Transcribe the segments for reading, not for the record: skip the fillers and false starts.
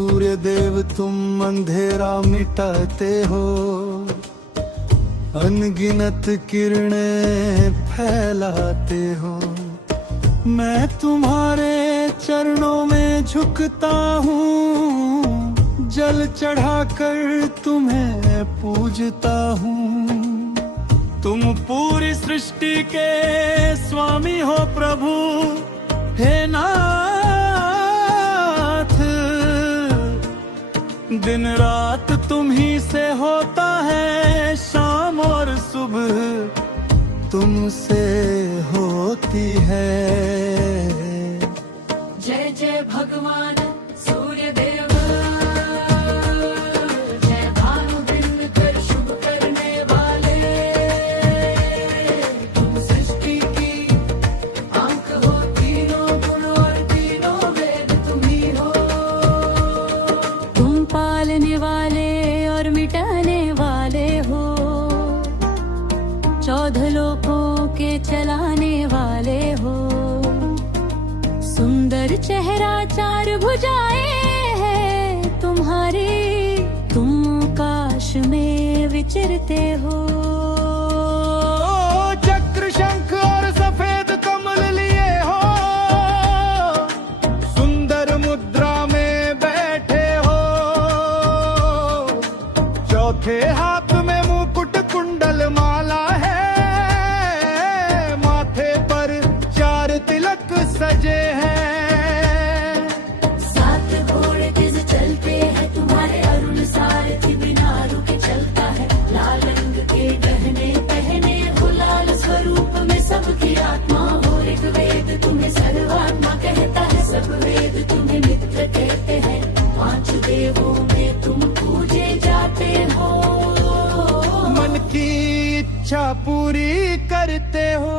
सूर्य देव तुम अंधेरा मिटाते हो, अनगिनत किरणें फैलाते हो। मैं तुम्हारे चरणों में झुकता हूँ, जल चढ़ाकर तुम्हें पूजता हूँ। तुम पूरी सृष्टि के स्वामी हो प्रभु, हे नाथ। दिन रात तुम ही से होता है, शाम और सुबह तुमसे होती है। जय जय भगवान सूर्य देव, जय भानु दिन कर शुभ करने वाले। तुम सृष्टि की आंख हो, तीनों गुण और तीनों वेद तुम ही हो। तुम पालने वाले और मिटाने वाले हो, 14 लोकों के चलाने वाले हो। सुंदर चेहरा, 4 भुजाएं हैं तुम्हारी, तुम आकाश में विचरते हो। चक्र शंख और सफेद कमल लिए हो, सुंदर मुद्रा में बैठे हो। चौथे हाथ में मुकुट कुंडल माला है, माथे पर 4 तिलक सजे हैं। 7 घोड़े तेज चलते हैं तुम्हारे, अरुण सारथी बिना रुके चलता है। लाल रंग के गहने पहने हो, लाल स्वरूप में सबकी आत्मा हो। ऋग वेद तुम्हें सर्वात्मा कहता है, सब वेद तुम्हें मित्र कहते हैं। 5 देवों में तुम पूजे जाते हो, मन की इच्छा पूरी करते हो।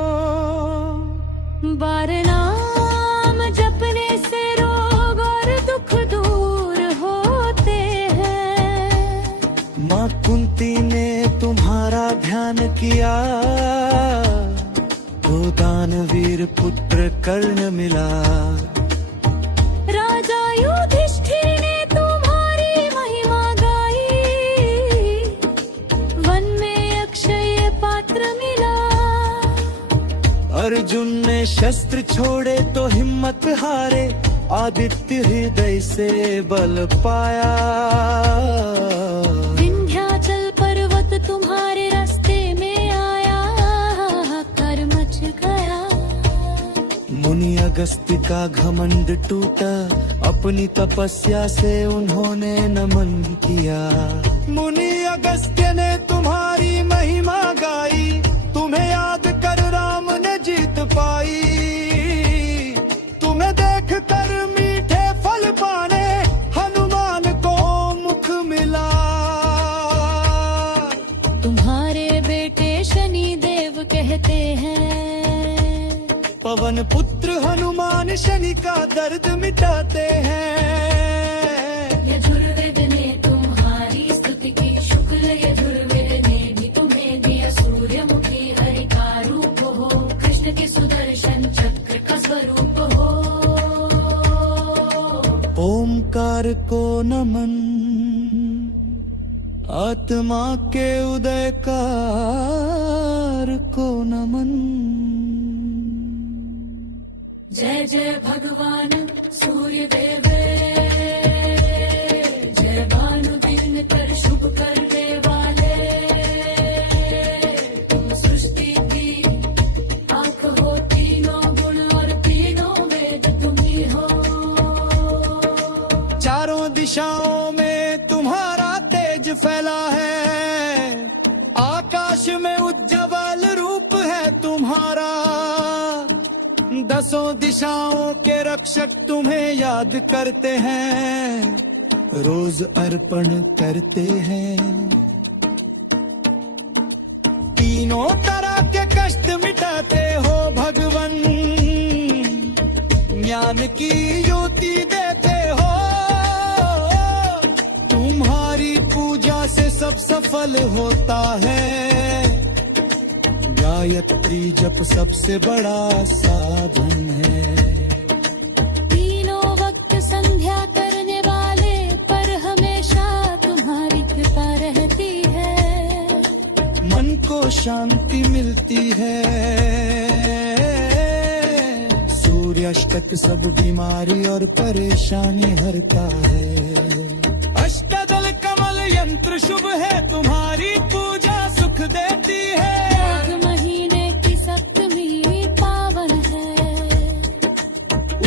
12 नाम जपने से रोग और दुख दूर होते हैं। माँ कुंती ने तुम्हारा ध्यान किया, तो दानवीर पुत्र कर्ण मिला। राजा युधिष्ठिर ने तुम्हारी महिमा गाई, वन में अक्षय पात्र मिला। अर्जुन ने शस्त्र छोड़े तो हिम्मत हारे, आदित्य हृदय से बल पाया। विंध्याचल पर्वत तुम्हारे रास्ते में आया, कर मच गया। मुनि अगस्त्य का घमंड टूटा, अपनी तपस्या से उन्होंने नमन किया। मुनि अगस्त्य ने तुम्हारी महिमा गाई, तुम्हें याद कर राम ने जीत पाई। तुम्हें देख कर मीठे फल पाने, हनुमान को मुख मिला। तुम्हारे बेटे शनि देव कहते हैं, पवन पुत्र हनुमान शनि का दर्द मिटाते हैं। यजुर्वेद ने तुम्हारी स्तुति की, शुक्ल यजुर्वेद ने भी तुम्हें दिया। सूर्यमुखी हरि का रूप हो, कृष्ण के सुदर्शन चक्र का स्वरूप हो। ओमकार को नमन, आत्मा के उदयकार को नमन। जय जय भगवान सूर्य देव, जय भानु दिन कर शुभ करने वाले। तुम सृष्टि की आंख हो, तीनों गुण और तीनों वेद तुम ही हो। चारों दिशाओं में तुम्हारा तेज फैला है, आकाश में उज्ज्वल रूप है तुम्हारा। 10 दिशाओं के रक्षक तुम्हें याद करते हैं, रोज अर्पण करते हैं। तीनों तरह के कष्ट मिटाते हो भगवन, ज्ञान की ज्योति देते हो। तुम्हारी पूजा से सब सफल होता है, गायत्री जप सबसे बड़ा साधन है। तीनों वक्त संध्या करने वाले को शांति मिलती है। सूर्याष्टक सब बीमारी और परेशानी हरता है। अष्टदल कमल यंत्र शुभ है, तुम्हारी पूजा सुख देती है। माघ महीने की सप्तमी पावन है,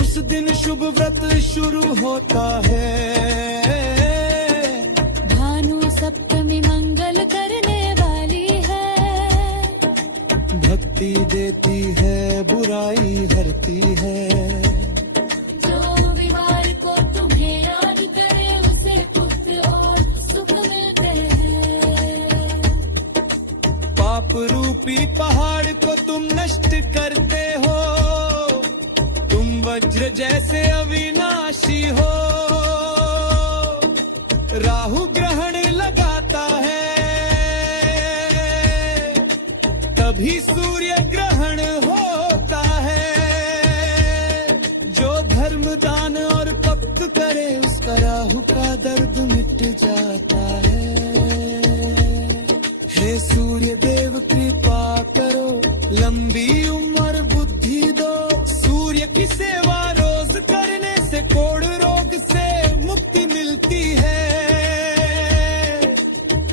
उस दिन शुभ व्रत शुरू होता है। भानु सप्तमी मंगल करने वाली है, भक्ति देती है, बुराई हरती है। जो बीमार को तुम्हें याद करे उसे पुत्र और सुख मिलते हैं। पाप रूपी पहाड़ को तुम नष्ट करते हो, तुम वज्र जैसे अविनाशी हो। राहु ग्रहण लगाता है, तभी सूर्य ग्रहण होता है। जो धर्म दान और भक्त करे उसका राहु का दर्द मिट जाता है। हे सूर्य देव कृपा करो, लंबी उम्र बुद्धि दो। सूर्य की सेवा रोज करने से कोढ़ रोग से मुक्ति मिलती है।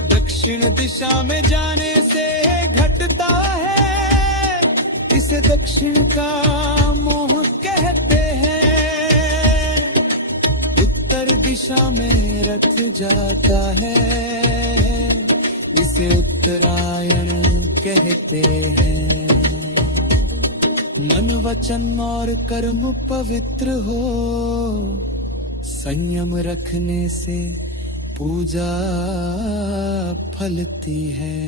दक्षिण दिशा में जाने से घटता है, इसे दक्षिण का मोह कहते हैं। उत्तर दिशा में रथ जाता है, इसे उत्तरायण कहते हैं। मन वचन और कर्म पवित्र हो, संयम रखने से पूजा फलती है।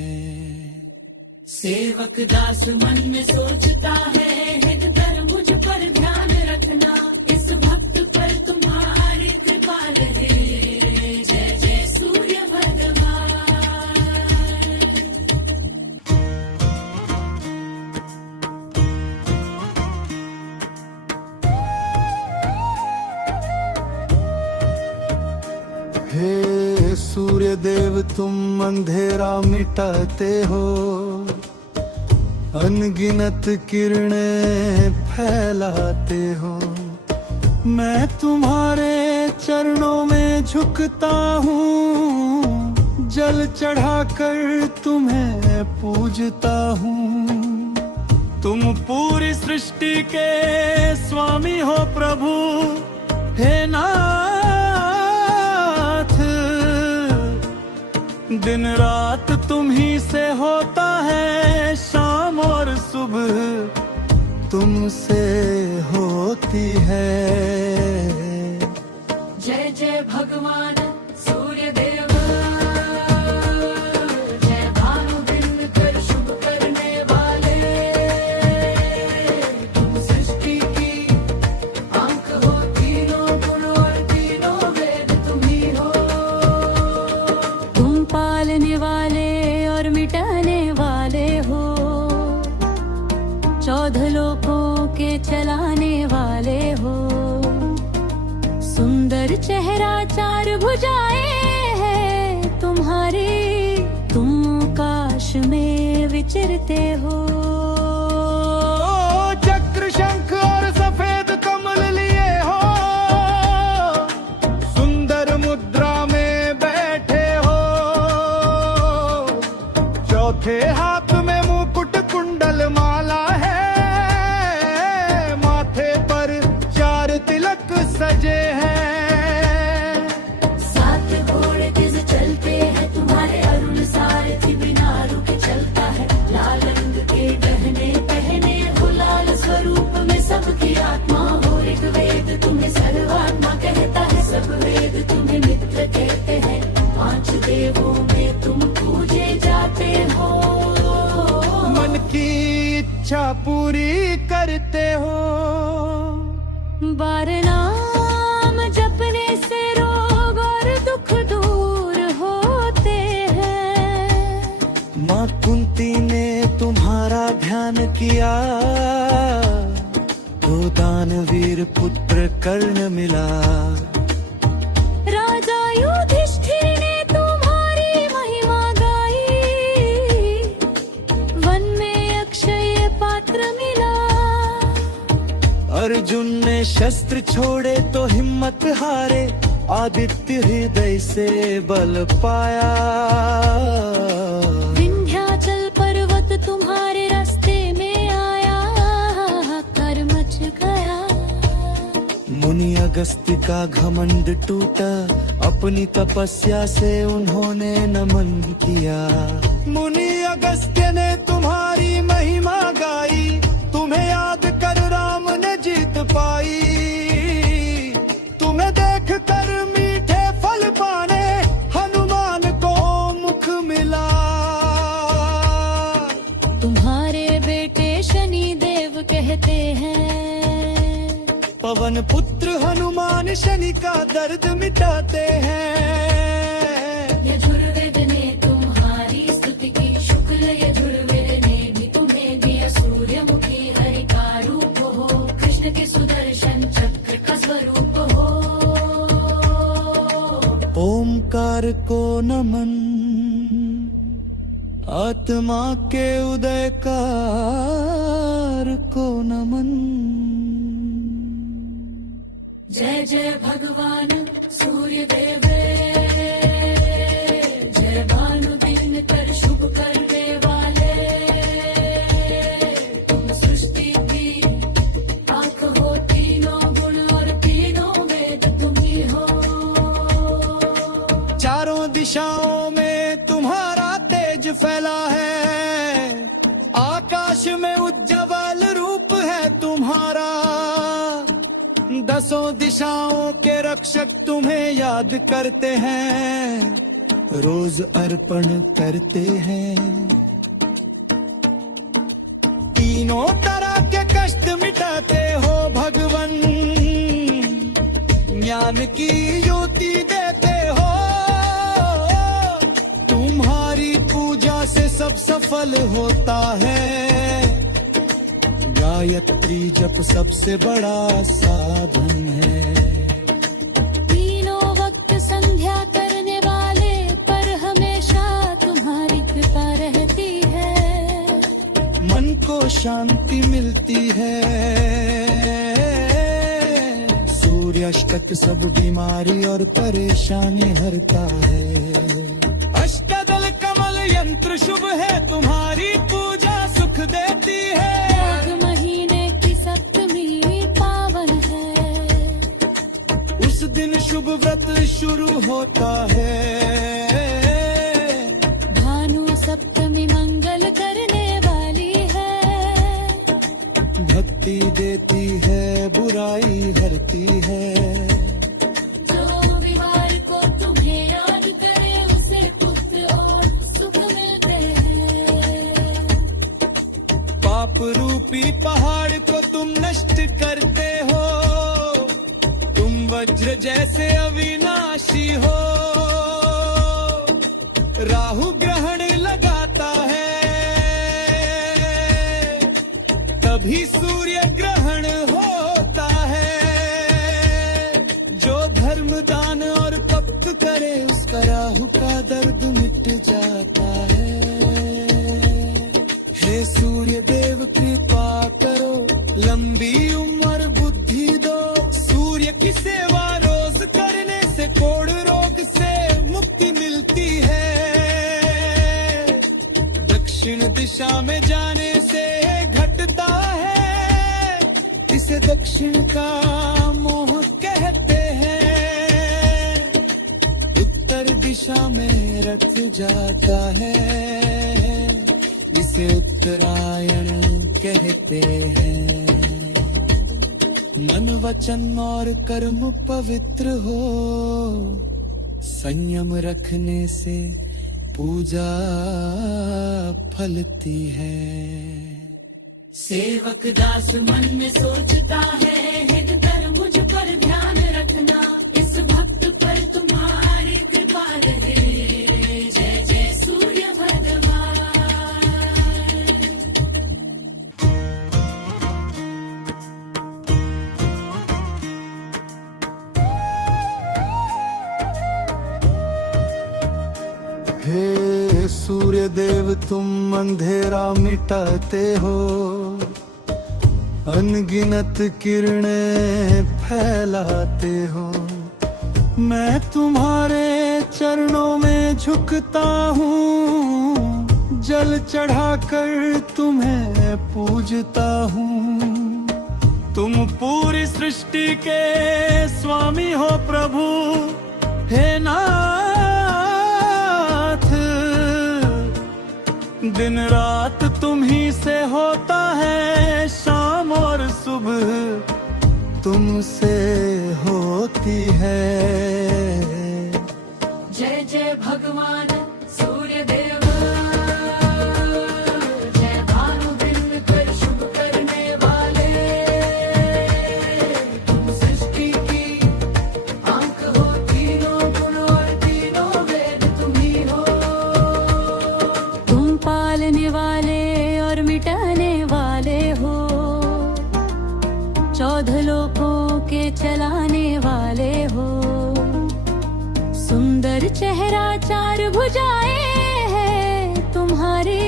सेवक दास मन में सोचता है, हित कर मुझ पर ध्यान रखना। इस भक्त पर तुम्हारी कृपा रहे। जय जय सूर्य भगवान। हे सूर्य देव तुम अंधेरा मिटाते हो, अनगिनत किरणें फैलाते हो। मैं तुम्हारे चरणों में झुकता हूँ, जल चढ़ाकर तुम्हें पूजता हूँ। तुम पूरी सृष्टि के स्वामी हो प्रभु, हे नाथ। दिन रात तुम ही से होता है, शाम और सुबह तुमसे होती है। जय जय भगवान सूर्य देव, जय भानु दिन कर शुभ करने वाले। तुम सृष्टि की आंख हो, तीनों गुण और तीनों वेद तुम ही हो। तुम पालने वाले और मिटाने वाले हो, 14 लोकों के चलाने वाले हो। सुंदर चेहरा चार भुजाएं हैं तुम्हारी, तुम काश में विचरते हो। चक्र शंख और सफेद कमल लिए हो, सुंदर मुद्रा में बैठे हो। चौथे हाथ में मुकुट कुंडल माला है, माथे पर 4 तिलक सजे हैं। 7 घोड़े तेज चलते हैं तुम्हारे, अरुण सारथी बिना रुके चलता है। लाल रंग के गहने पहने हो, लाल स्वरूप में सबकी आत्मा हो। एक वेद तुम्हें सर्वात्मा कहता है, सब वेद तुम्हें मित्र कहते हैं। 5 देवों में तुम पूजे जाते हो, मन की इच्छा पूरी करते हो। 12 नाम जपने से रोग और दुख दूर होते हैं। माँ कुंती ने तुम्हारा ध्यान किया, तो दानवीर पुत्र कर्ण मिला। राजा युधिष्ठिर ने तुम्हारी महिमा गाई, अर्जुन ने शस्त्र छोड़े तो हिम्मत हारे, आदित्य हृदय से बल पाया। विंध्याचल पर्वत तुम्हारे रास्ते में आया, कर मच गया। मुनि अगस्त्य का घमंड टूटा, अपनी तपस्या से उन्होंने नमन किया। मुनि अगस्त्य ने तुम्हारी महिमा गाई, तुम्हें याद कर राम ने जीत पाई। तुम्हें देख कर मीठे फल पाने, हनुमान को मुख मिला। तुम्हारे बेटे शनि देव कहते हैं, पवन पुत्र हनुमान शनि का दर्द मिटाते हैं। यजुर्वेद ने तुम्हारी स्तुति की, शुक्ल यजुर्वेद ने भी तुम्हें दिया। सूर्यमुखी हरि का रूप हो, कृष्ण के सुदर्शन चक्र का स्वरूप हो। ओमकार को नमन, आत्मा के उदयकार को नमन। जय जय भगवान सूर्य देव, जय भानु दिन कर शुभ करने वाले। तुम सृष्टि की आंख हो, तीनों गुण और तीनों वेद तुम ही हो। चारों दिशाओं में तुम्हारा तेज फैला है, आकाश में उज्ज्वल रूप है तुम्हारा। दसों दिशाओं के रक्षक तुम्हें याद करते हैं, रोज अर्पण करते हैं। तीनों तरह के कष्ट मिटाते हो भगवन, ज्ञान की ज्योति देते हो। तुम्हारी पूजा से सब सफल होता है, गायत्री जप सबसे बड़ा साधन है। तीनों वक्त संध्या करने वाले पर हमेशा तुम्हारी कृपा रहती है। मन को शांति मिलती है, सूर्य अष्टक सब बीमारी और परेशानी हरता है। अष्टदल कमल यंत्र शुभ है, तुम्हारी पूजा सुख देती है। दिन शुभ व्रत शुरू होता है, भानु सप्तमी मंगल करने वाली है। भक्ति देती है, बुराई हरती है। जो बीमार को तुम्हें याद करे, उसे पुत्र और सुख मिलते हैं। पाप रूपी पहाड़ को तुम नष्ट करते हो, वज्र जैसे अविनाशी हो। राहु ग्रहण लगाता है, तभी सूर्य ग्रहण होता है। जो धर्म दान और भक्त करे, उसका राहु का दर्द मिट जाता है। हे सूर्य देव कृपा करो, लंबी उम्र बुद्धि दो। सूर्य की सेवा रोज करने से कोढ़ रोग से मुक्ति मिलती है। दक्षिण दिशा में जाने से घटता है, इसे दक्षिण का मोह कहते हैं। उत्तर दिशा में रख जाता है, इसे उत्तरायण कहते हैं। मन वचन और कर्म पवित्र हो, संयम रखने से पूजा फलती है। सेवक दास मन में सोचता है, हित कर मुझ पर ध्यान रखना। इस भक्त पर तुम्हारी कृपा रहे। जय जय सूर्य भगवान। हे सूर्य देव तुम अंधेरा मिटाते हो, अनगिनत किरणें फैलाते हो। मैं तुम्हारे चरणों में झुकता हूँ, जल चढ़ाकर तुम्हें पूजता हूँ। तुम पूरी सृष्टि के स्वामी हो प्रभु, हे नाथ। दिन रात तुम ही से होता है, शाम और सुबह तुमसे होती है। जय जय भगवान सूर्य देव, जय भानु दिन कर शुभ करने वाले। तुम सृष्टि की आंख हो, तीनों गुण और तीनों वेद तुम ही हो। तुम पालने वाले और मिटाने वाले हो, 14 लोकों के चलाने वाले हो। सुंदर चेहरा, 4 भुजाएं हैं तुम्हारी,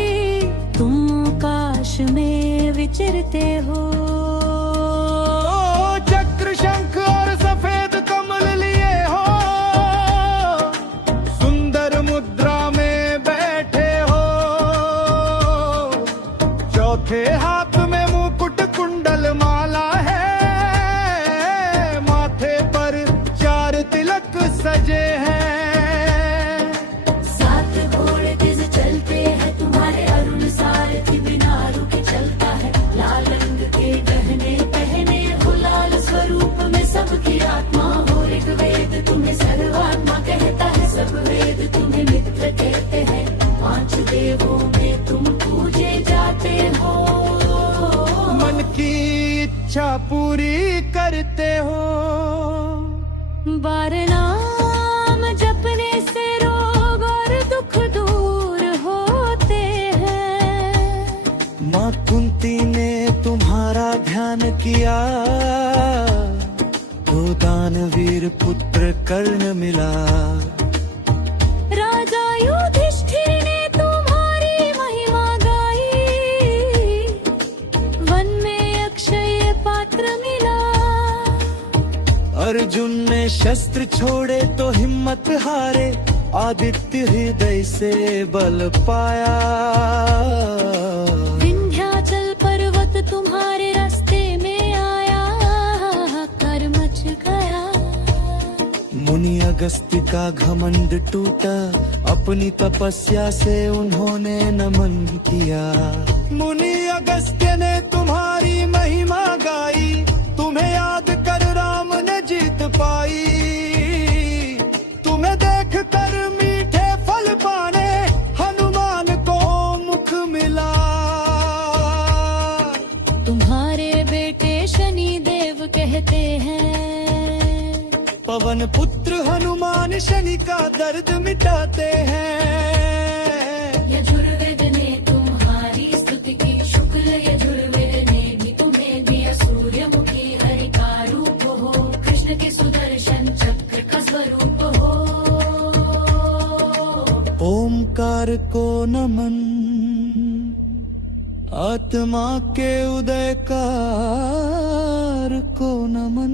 तुम काश में विचरते हो। चक्र शंख और सफेद कमल लिए हो, सुंदर मुद्रा में बैठे हो। चौथे हाथ में मुकुट कुंडल माला है, माथे पर 4 तिलक सजे हैं। 7 घोड़े तेज चलते हैं तुम्हारे, अरुण सारथी बिना रुके चलता है। लाल रंग के गहने पहने हो, लाल स्वरूप में सबकी आत्मा हो। ऋग्वेद तुम्हें सर्वात्मा कहता है, सब वेद तुम्हें मित्र कहते हैं। 5 देवों में तुम पूजे जाते हो। मन की इच्छा पूरी करते हो। 12 नाम जपने से रोग और दुख दूर होते हैं। माँ कुंती ने तुम्हारा ध्यान किया, तो दानवीर पुत्र कर्ण मिला। राजा युधिष्ठिर ने तुम्हारी महिमा गाई, वन में अक्षय पात्र मिला। अर्जुन ने शस्त्र छोड़े तो हिम्मत हारे, आदित्य हृदय से बल पाया। विंध्याचल पर्वत तुम्हारे रास्ते में आया, कर मच गया। मुनि अगस्त्य का घमंड टूटा, अपनी तपस्या से उन्होंने नमन किया। मुनि अगस्त्य ने तुम्हारी महिमा गाई, तुम्हें याद कर राम ने जीत पाई। तुम्हें देख कर मीठे फल पाने, हनुमान को मुख मिला। तुम्हारे बेटे शनि देव कहते हैं, पवन पुत्र हनुमान शनि का दर्द मिटाते हैं। यजुर्वेद ने तुम्हारी स्तुति की, शुक्ल यजुर्वेद ने भी तुम्हें दिया। सूर्यमुखी हरि का रूप हो, कृष्ण के सुदर्शन चक्र का स्वरूप हो। ओमकार को नमन, आत्मा के उदयकार को नमन।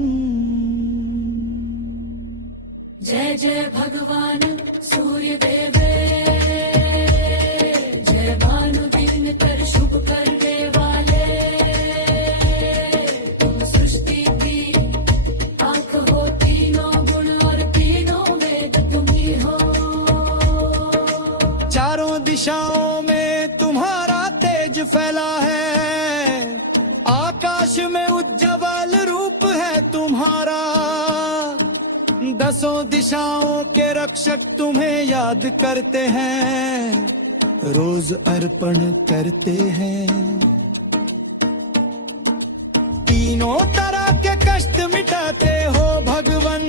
जय जय भगवान सूर्य देव, जय भानु दिन कर शुभ करने वाले। तुम सृष्टि की आंख हो, तीनों गुण और तीनों वेद तुम ही हो। चारों दिशाओं में तुम्हारा तेज फैला है, आकाश में उज्ज्वल रूप है तुम्हारा। 10 दिशाओं के रक्षक तुम्हें याद करते हैं, रोज अर्पण करते हैं। तीनों तरह के कष्ट मिटाते हो भगवन,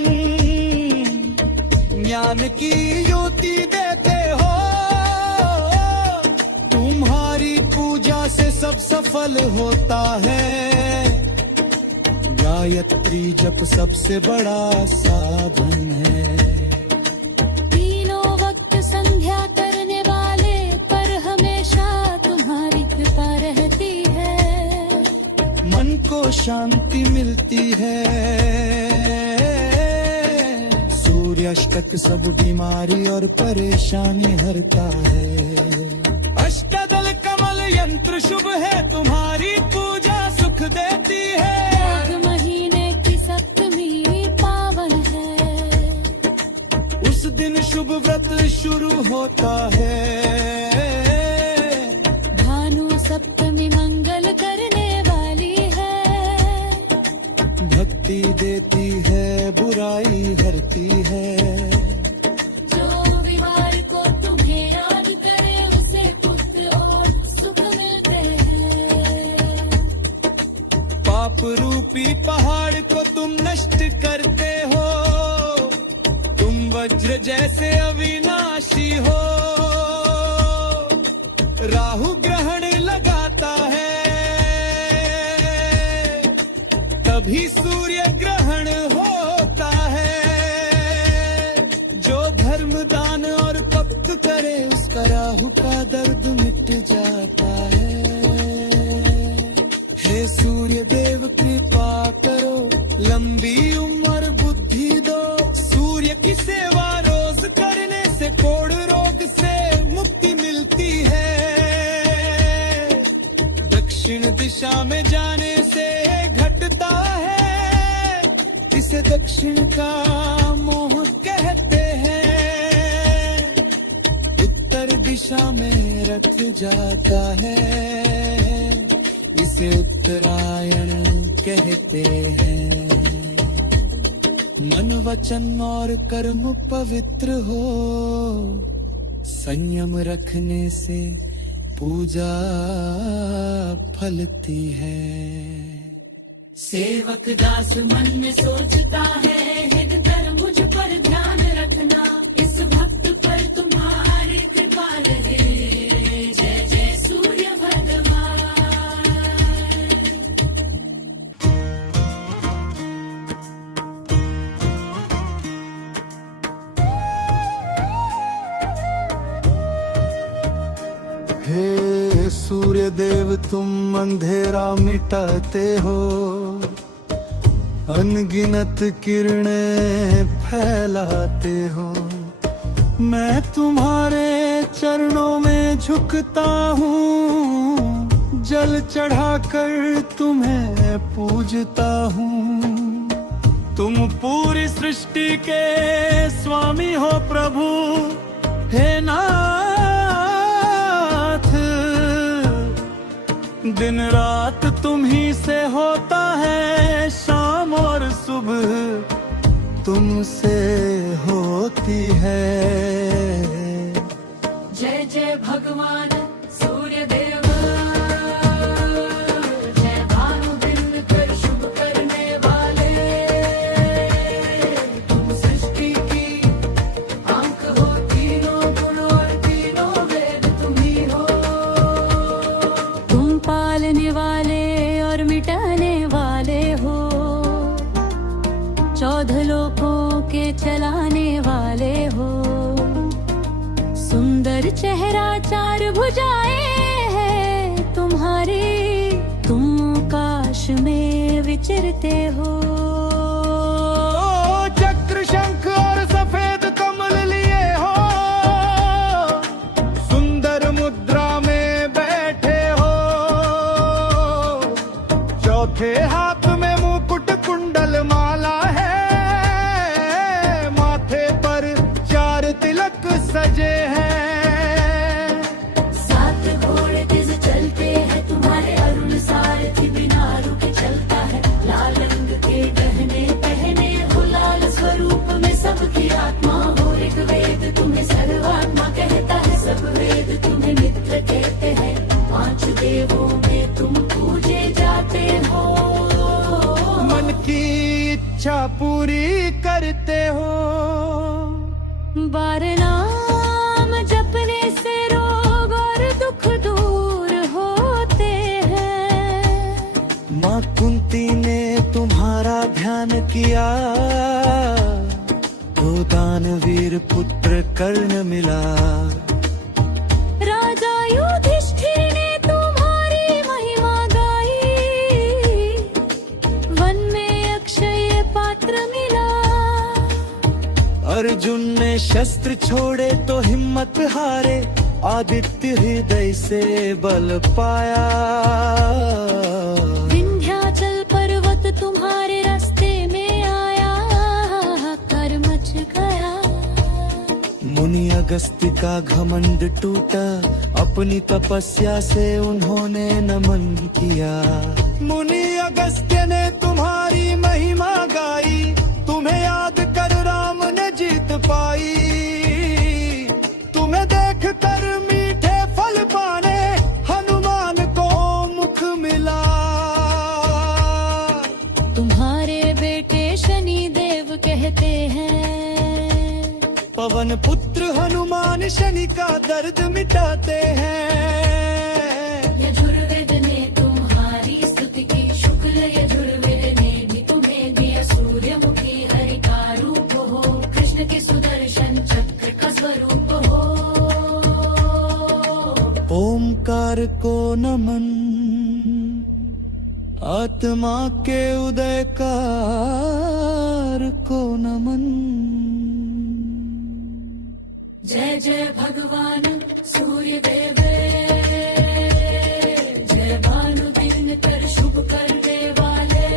ज्ञान की ज्योति देते हो। तुम्हारी पूजा से सब सफल होता है, गायत्री जप सबसे बड़ा साधन है। तीनों वक्त संध्या करने वाले पर हमेशा तुम्हारी कृपा रहती है। मन शांति मिलती है। सूर्याष्टक सब बीमारी और परेशानी हरता है। अष्टदल कमल यंत्र शुभ है, तुम्हारी पूजा सुख देती है। माघ महीने की सप्तमी पावन है, उस दिन शुभ व्रत शुरू होता है। भानु सप्तमी मंगल करने वाली है, भक्ति देती है, बुराई हरती है। जो बीमार को तुम्हें याद करे उसे पुत्र और सुख मिलते हैं। पाप रूपी पहाड़ को तुम नष्ट करते हो, तुम वज्र जैसे अविनाशी हो। राहु ग्रहण लगाता है, तभी सूर्य ग्रहण होता है। जो धर्म दान और भक्त करे उसका राहु का दर्द मिट जाता है। हे सूर्य देव कृपा करो, लंबी उम्र बुद्धि दो। सूर्य की सेवा रोज करने से कोढ़ रोग से मुक्ति मिलती है। दक्षिण दिशा में जाने से घटता है, इसे दक्षिण का मोह कहते हैं। उत्तर दिशा में रथ जाता है, इसे उत्तरायण कहते हैं। मन वचन और कर्म पवित्र हो, संयम रखने से पूजा फलती है। सेवक दास मन में सोचता है, हित कर मुझ पर ध्यान रखना। इस भक्त पर तुम्हारी कृपा रहे। जय जय सूर्य भगवान। हे सूर्य देव तुम अंधेरा मिटाते हो, अनगिनत किरणें फैलाते हो। मैं तुम्हारे चरणों में झुकता हूँ, जल चढ़ाकर तुम्हें पूजता हूँ। तुम पूरी सृष्टि के स्वामी हो प्रभु, हे नाथ। दिन रात तुम ही से होता है, शाम और सुबह तुमसे होती है। जय जय भगवान सूर्य देव। जय भानु दिन कर शुभ करने वाले। तुम सृष्टि की आंख हो, तीनों गुण और तीनों वेद तुम ही हो। तुम पालने वाले और मिटाने वाले हो, 14 लोकों के चलाने वाले हो। सुंदर चेहरा चार भुजाएं हैं तुम्हारी, तुम काश में विचरते हो। चक्र शंख और सफेद कमल लिए हो, सुंदर मुद्रा में बैठे हो। चौथे हाथ में मुकुट कुंडल माला है, माथे पर 4 तिलक सजे हैं। 7 घोड़े तेज चलते हैं तुम्हारे, अरुण सारथी बिना रुके चलता है। लाल रंग के गहने पहने हो, लाल स्वरूप में सबकी आत्मा हो। ऋग वेद तुम्हें सर्वात्मा कहता है, सब वेद तुम्हें मित्र कहते हैं। 5 देवों में तुम पूजे जाते हो। मन की इच्छा पूरी करते हो। 12 नाम जपने से रोग और दुख दूर होते हैं। माँ कुंती ने तुम्हारा ध्यान किया, तो दानवीर पुत्र कर्ण मिला। राजा युधिष्ठिर ने तुम्हारी महिमा गाई, अर्जुन ने शस्त्र छोड़े तो हिम्मत हारे, आदित्य हृदय से बल पाया। विंध्याचल पर्वत तुम्हारे रास्ते में आया, कर मच गया। मुनि अगस्त्य का घमंड टूटा, अपनी तपस्या से उन्होंने नमन किया। मुनि अगस्त्य ने तुम्हारी महिमा गाई, तुम्हें याद कर राम ने जीत पाई। तुम्हें देख कर मीठे फल पाने, हनुमान को मुख मिला। तुम्हारे बेटे शनि देव कहते हैं, पवन पुत्र हनुमान शनि का दर्द मिटाते हैं। यजुर्वेद ने तुम्हारी स्तुति की, शुक्ल यजुर्वेद ने भी तुम्हें दिया। सूर्यमुखी हरि का रूप हो, कृष्ण के सुदर्शन चक्र का स्वरूप हो। ओमकार को नमन, आत्मा के उदयकार को नमन। जय जय भगवान सूर्य देव, जय भानु दिन कर शुभ करने वाले।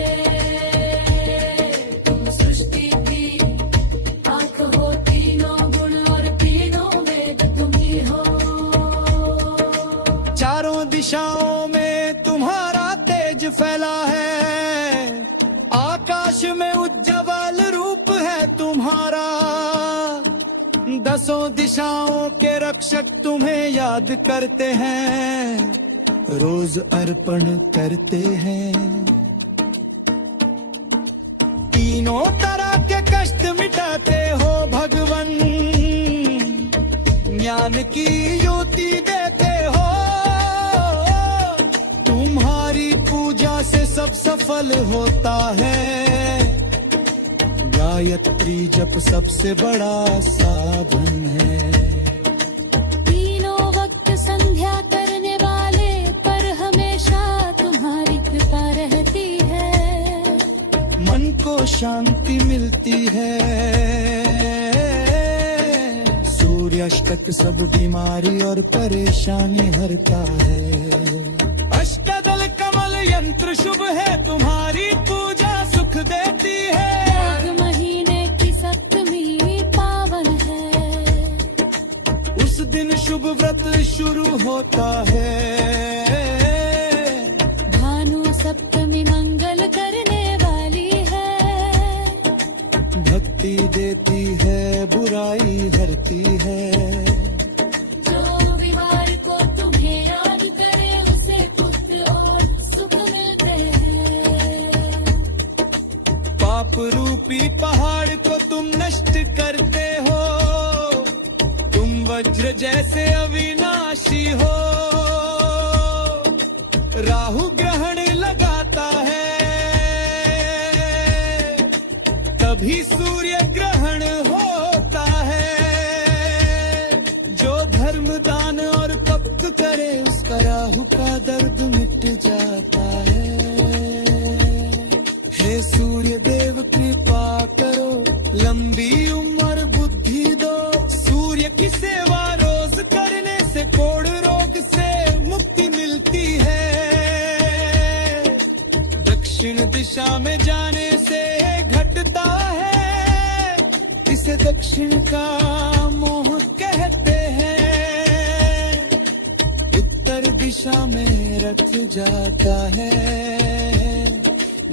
तुम सृष्टि की आंख हो, तीनों गुण और तीनों वेद तुम ही हो। चारों दिशाओं में तुम्हारा तेज फैला है, आकाश में उज्ज्वल रूप है तुम्हारा। दसों दिशाओं के रक्षक तुम्हें याद करते हैं, रोज अर्पण करते हैं। तीनों तरह के कष्ट मिटाते हो भगवन, ज्ञान की ज्योति देते हो। तुम्हारी पूजा से सब सफल होता है, गायत्री जप सबसे बड़ा साधन है। तीनों वक्त संध्या करने वाले पर हमेशा तुम्हारी कृपा रहती है। मन को शांति मिलती है, सूर्याष्टक सब बीमारी और परेशानी हरता है। अष्टदल कमल यंत्र शुभ है, तुम्हारी पूजा सुख देती है। माघ महीने की सप्तमी पावन है, उस दिन शुभ व्रत शुरू होता है। भानु सप्तमी मंगल करने वाली है। भक्ति देती है, बुराई हरती है। जो विवार को तुम्हें याद करे, उसे पुत्र और सुख मिलते हैं। पाप रूपी पहाड़ को तुम नष्ट करते हो, तुम वज्र जैसे अविनाशी हो। राहु ग्रहण लगाता है, तभी सूर्य ग्रहण होता है। जो धर्म दान और भक्त करे, उसका राहु का दर्द मिट जाता है। हे सूर्य देव कृपा करो, लंबी उम्र बुद्धि दो। सूर्य की सेवा रोज करने से कोढ़ रोग से मुक्ति मिलती है। दक्षिण दिशा में जाने से घटता है, इसे दक्षिण का मोह कहते हैं। उत्तर दिशा में रथ जाता है,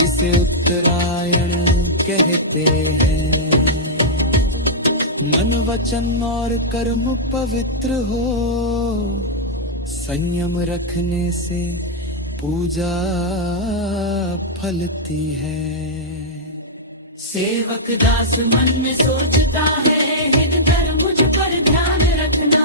इसे उत्तरायण कहते हैं। मन वचन और कर्म पवित्र हो, संयम रखने से पूजा फलती है। सेवक दास मन में सोचता है, हित कर मुझ पर ध्यान रखना।